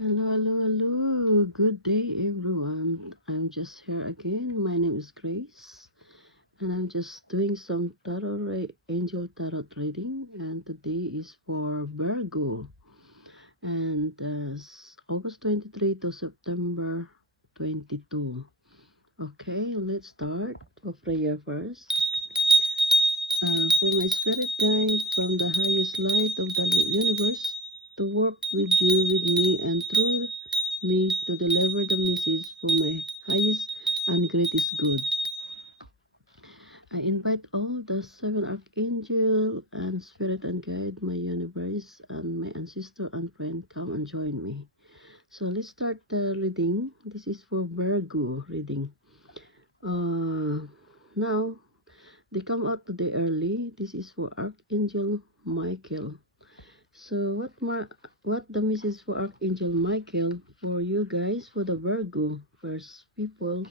Hello, hello, hello. Good day, everyone. I'm just here again. My name is Grace, and I'm just doing some angel tarot reading. And today is for Virgo, and August 23 to September 22. Okay, let's start for prayer first. For my spirit guide from the highest light of the universe to work with you, with me, and through me to deliver the message for my highest and greatest good. I invite all the seven archangel and spirit and guide my universe and my ancestor and friend come and join me. So let's start the reading. This is for Virgo reading. Now they come out today early. This is for Archangel Michael. So what the message for Archangel Michael for you guys, for the Virgo first people?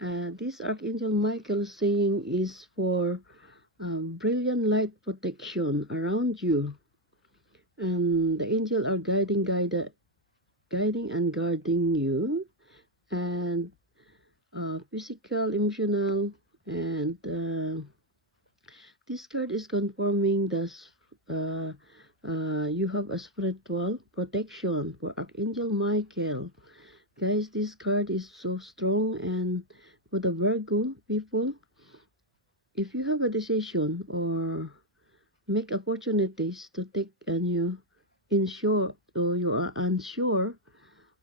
This Archangel Michael saying is for brilliant light protection around you, and the angel are guiding and guarding you, and physical, emotional, and this card is confirming that uh, you have a spiritual protection for Archangel Michael. Guys, this card is so strong, and for the Virgo people, if you have a decision or make opportunities to take and you ensure or you are unsure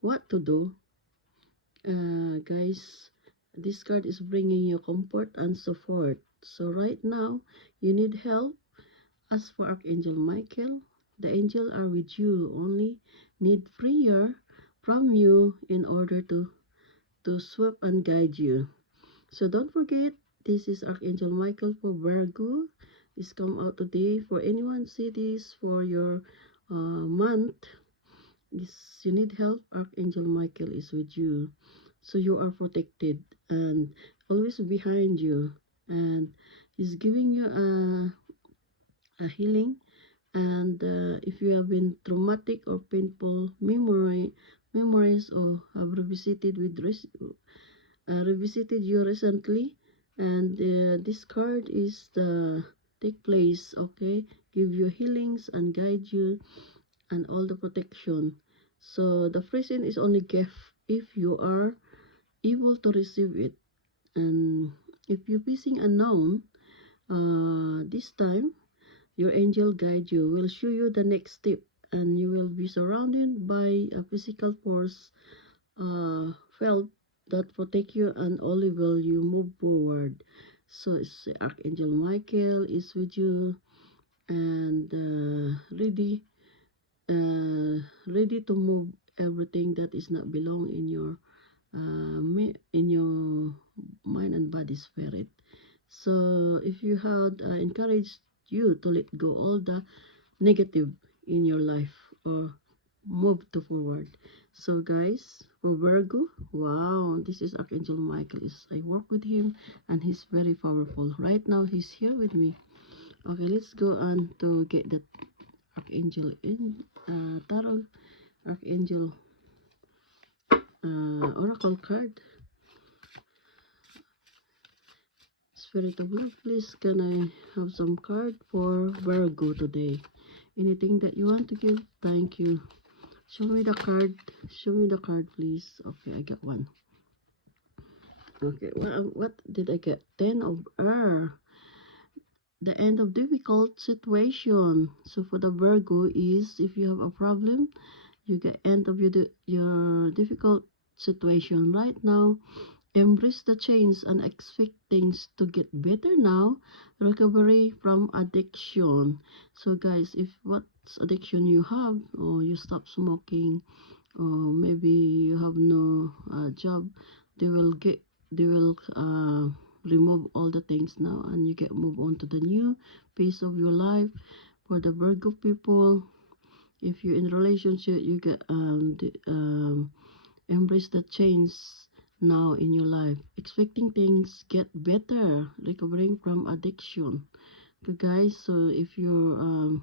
what to do, guys, this card is bringing you comfort and support. So right now, you need help. As for Archangel Michael, the angels are with you, only need prayer from you in order to sweep and guide you. So don't forget, this is Archangel Michael for Virgo. It's come out today. For anyone see this for your month, is you need help, Archangel Michael is with you. So you are protected and always behind you. And he's giving you a healing. And if you have been traumatic or painful memories or have revisited you recently, and this card is the take place, okay, give you healings and guide you and all the protection. So the present is only gift if you are able to receive it. And if you're facing unknown, this time your angel guide you will show you the next step, and you will be surrounded by a physical force felt that protect you, and only will you move forward. So it's Archangel Michael is with you, and ready to move everything that is not belong in your mind and body spirit. So if you had encouraged you to let go all the negative in your life or move to forward. So guys, for Virgo, wow, this is Archangel Michael. I work with him and he's very powerful. Right now he's here with me. Okay, let's go on to get that Archangel in Tarot Archangel Oracle card. Spirit of love, please can I have some card for Virgo today? Anything that you want to give? Thank you. Show me the card. Show me the card, please. Okay, I got one. Okay, what did I get? 10 of the end of difficult situation. So for the Virgo is, if you have a problem, you get end of your difficult situation right now. Embrace the change and expect things to get better now. Recovery from addiction. So guys, if what addiction you have, or you stop smoking, or maybe you have no job, they will get they will remove all the things now, and you get move on to the new phase of your life. For the Virgo people, if you're in a relationship, you get embrace the change now in your life, expecting things get better, recovering from addiction. Okay guys, so if you're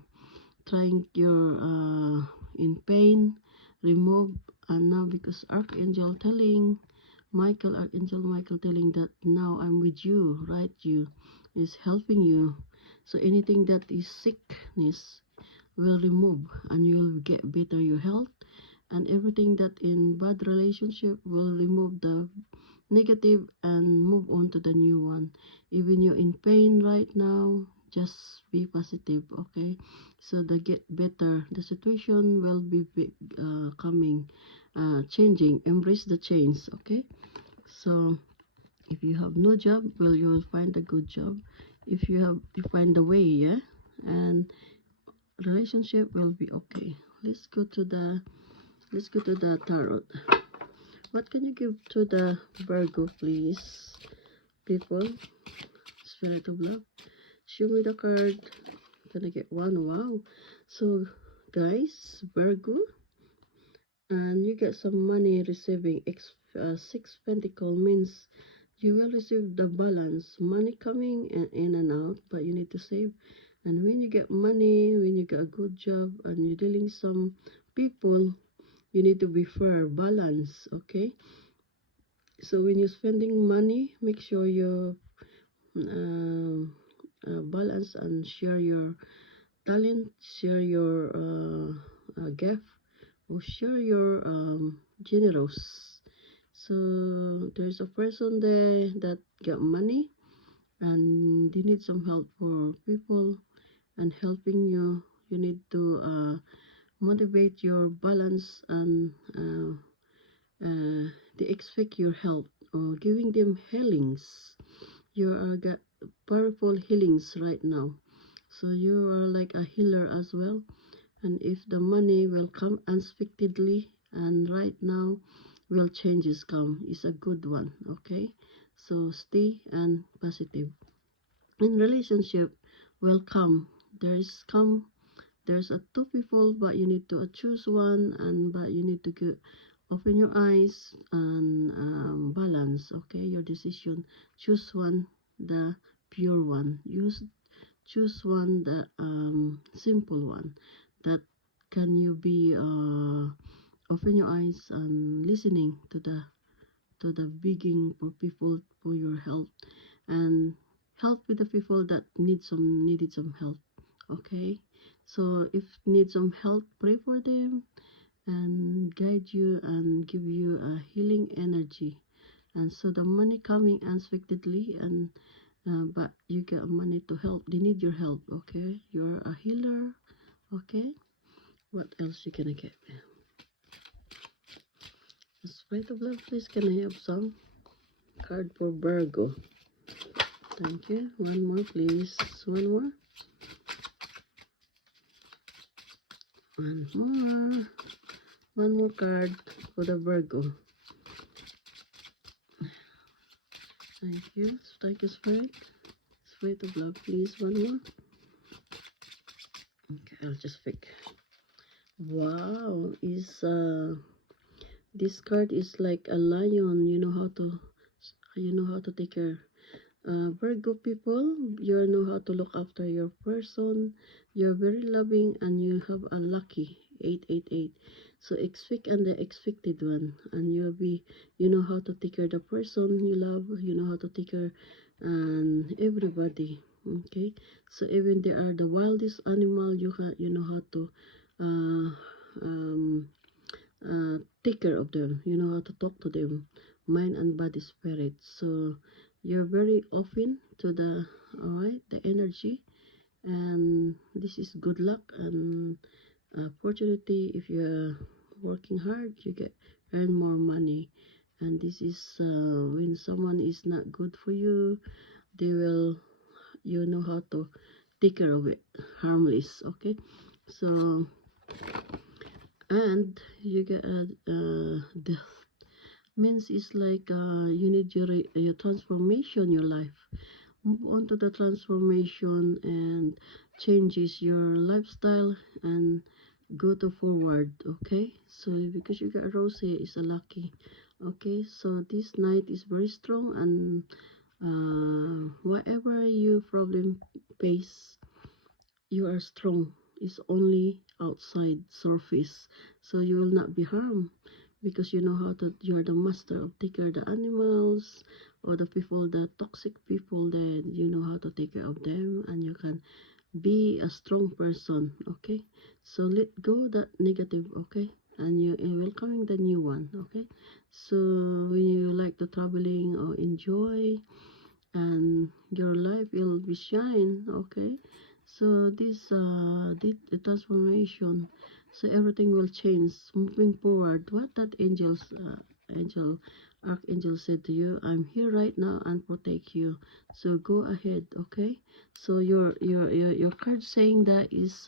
trying, you're in pain, remove. And now, because Archangel Michael telling that now I'm with you, right? You is helping you. So anything that is sickness will remove, and you'll get better your health, and everything that in bad relationship will remove the negative and move on to the new one. Even you're in pain right now, just be positive, okay? So the get better, the situation will be coming, changing. Embrace the change, okay? So if you have no job, well, you will find a good job. If you find the way, yeah, and relationship will be okay. Let's go to the tarot. What can you give to the Virgo, please? People, Spirit of Love. Show me the card. Gonna get one. Wow. So, guys, Virgo, and you get some money receiving. Six Pentacle means you will receive the balance. Money coming in and out, but you need to save. And when you get money, when you get a good job, and you're dealing some people, you need to be fair, balance, okay? So when you're spending money, make sure you balance and share your talent, share your gift, or share your generous. So there's a person there that got money, and they need some help for people and helping you. You need to motivate your balance, and they expect your help, or giving them healings. You are got powerful healings right now, so you are like a healer as well. And if the money will come unexpectedly, and right now will changes come, is a good one, okay? So stay and positive. In relationship will come, there's a two people, but you need to choose one, and but you need to open your eyes and balance, okay, your decision. Choose one, the pure one. Choose one, the simple one, that can you be open your eyes and listening to the begging for people for your help, and help with the people that needed some help, okay? So if need some help, pray for them and guide you and give you a healing energy. And so the money coming unexpectedly, and but you get money to help, they need your help, okay? You're a healer, okay? What else you can get? Spirit of Love, please, can I have some card for Virgo? Thank you. One more, please. One more. One more. One more card for the Virgo. Thank you. Thank you, Spirit. Spirit of Love, please. One more. Okay, I'll just pick. Wow, this card is like a lion. You know how to take care. Virgo people, you know how to look after your person. You're very loving, and you have a lucky 888. So expect and the expected one, and you know how to take care of the person you love. You know how to take care and everybody. Okay, so even they are the wildest animal, you know how to uh, um, take care of them. You know how to talk to them, mind and body, spirit. So you're very open to the all right, the energy, and this is good luck and opportunity. If you're working hard, you get earn more money. And this is when someone is not good for you, they will, you know how to take care of it, harmless, okay? So, and you get death means it's like you need your transformation, your life. Move on to the transformation and changes your lifestyle and go to forward, okay? So because you got rose here is a lucky, okay? So this night is very strong, and whatever you problem face, you are strong, is only outside surface, so you will not be harmed because you know how to, you are the master of take care of the animals or the people, the toxic people, then you know how to take care of them, and you can be a strong person. Okay, so let go that negative. Okay, and you welcoming the new one. Okay, so when you like to traveling or enjoy, and your life will be shine. Okay, so this the transformation, so everything will change moving forward. What that angel archangel said to you, I'm here right now and protect you, so go ahead. Okay, so your card saying that is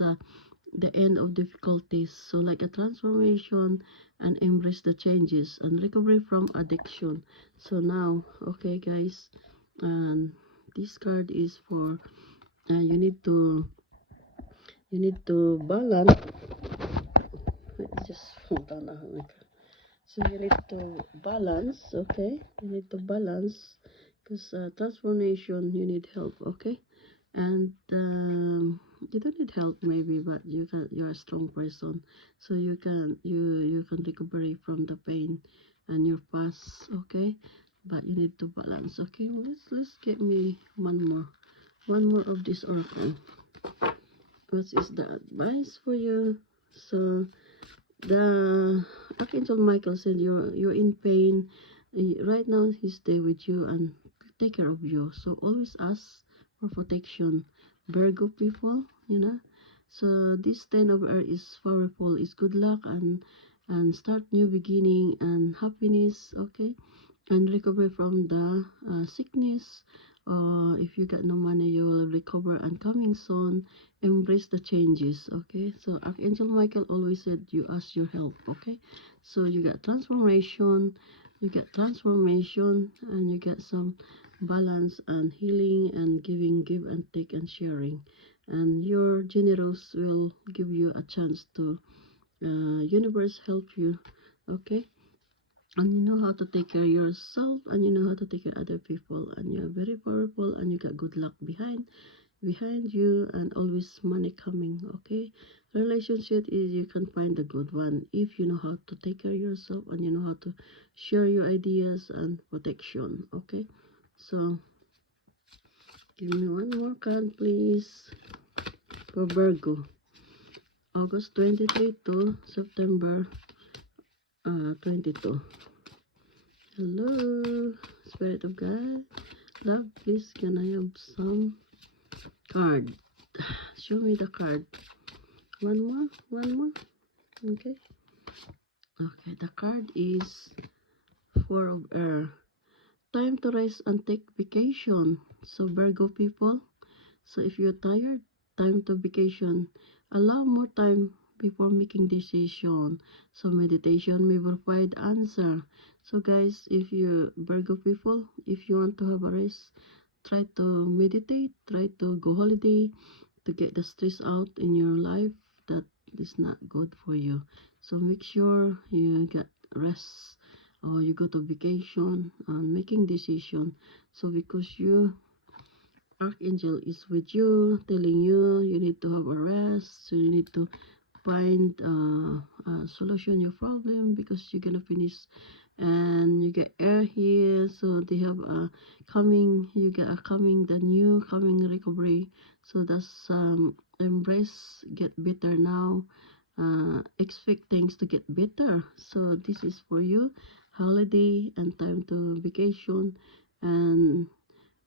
the end of difficulties, so like a transformation, and embrace the changes and recovery from addiction. So now, okay guys, and this card is for you need to balance. Just hold on. Oh my God. So you need to balance. Okay, you need to balance because transformation, you need help. Okay, and you don't need help maybe, but you're a strong person, so you can recover from the pain and your past. Okay, but you need to balance. Okay, let's get me one more of this oracle. What is the advice for you? So the Archangel Michael said you're in pain. Right now he's there with you and take care of you. So always ask for protection. Virgo people, you know. So this 10 of earth is powerful. It's good luck and start new beginning and happiness. Okay, and recover from the sickness. If you got no money, you will recover and coming soon. Embrace the changes. Okay, so Archangel Michael always said you ask your help. Okay, so you got transformation, and you get some balance and healing and giving, give and take and sharing, and your generous will give you a chance to universe help you. Okay, and you know how to take care of yourself, and you know how to take care of other people, and you're very powerful, and you got good luck behind you, and always money coming. Okay, relationship is you can find a good one if you know how to take care of yourself, and you know how to share your ideas and protection. Okay, so give me one more card please for Virgo, August 23 to September 22. Hello, Spirit of God, love, please can I have some card? Show me the card. One more. Okay. Okay, the card is Four of Air. Time to rest and take vacation. So Virgo people, so if you're tired, time to vacation. Allow more time before making decision. So meditation may provide answer. So guys, if you Virgo people, if you want to have a rest, try to meditate, try to go holiday to get the stress out in your life that is not good for you. So make sure you get rest or you go to vacation and making decision. So because you Archangel is with you, telling you you need to have a rest, so you need to find a solution your problem because you're gonna finish, and you get air here, so they have a coming, you get a coming, the new coming recovery. So that's embrace, get better now, expect things to get better. So this is for you, holiday and time to vacation, and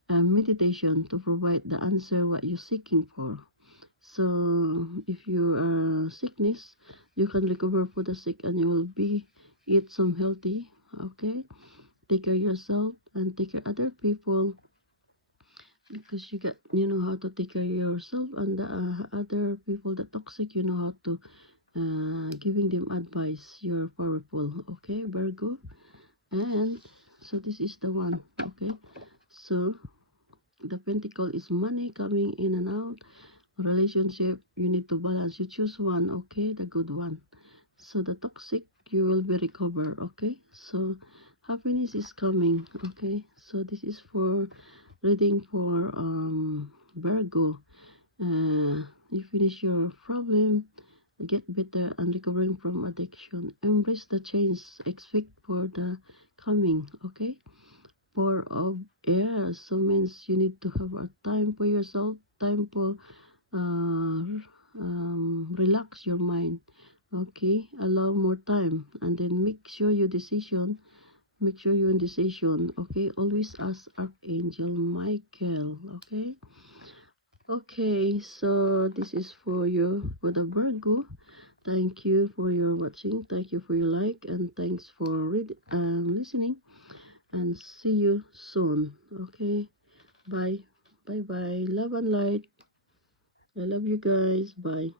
meditation to provide the answer what you're seeking for. So if you are sickness, you can recover for the sick, and you will be eat some healthy. Okay, take care yourself and take care other people because you know how to take care yourself, and the other people the toxic, you know how to giving them advice. You're powerful. Okay, Virgo, and so this is the one. Okay, so the pentacle is money coming in and out. Relationship, you need to balance, you choose one. Okay, the good one. So the toxic, you will be recovered. Okay, so happiness is coming. Okay, so this is for reading for Virgo. You finish your problem, get better, and recovering from addiction. Embrace the change. Expect for the coming. Okay. For yeah, so means you need to have a time for yourself, time for uh, relax your mind. Okay, allow more time, and then make sure your decision. Make sure you're in decision. Okay, always ask Archangel Michael. Okay. Okay, so this is for you for the Virgo. Thank you for your watching. Thank you for your like, and thanks for listening. And see you soon. Okay, bye. Bye bye. Love and light. I love you guys. Bye.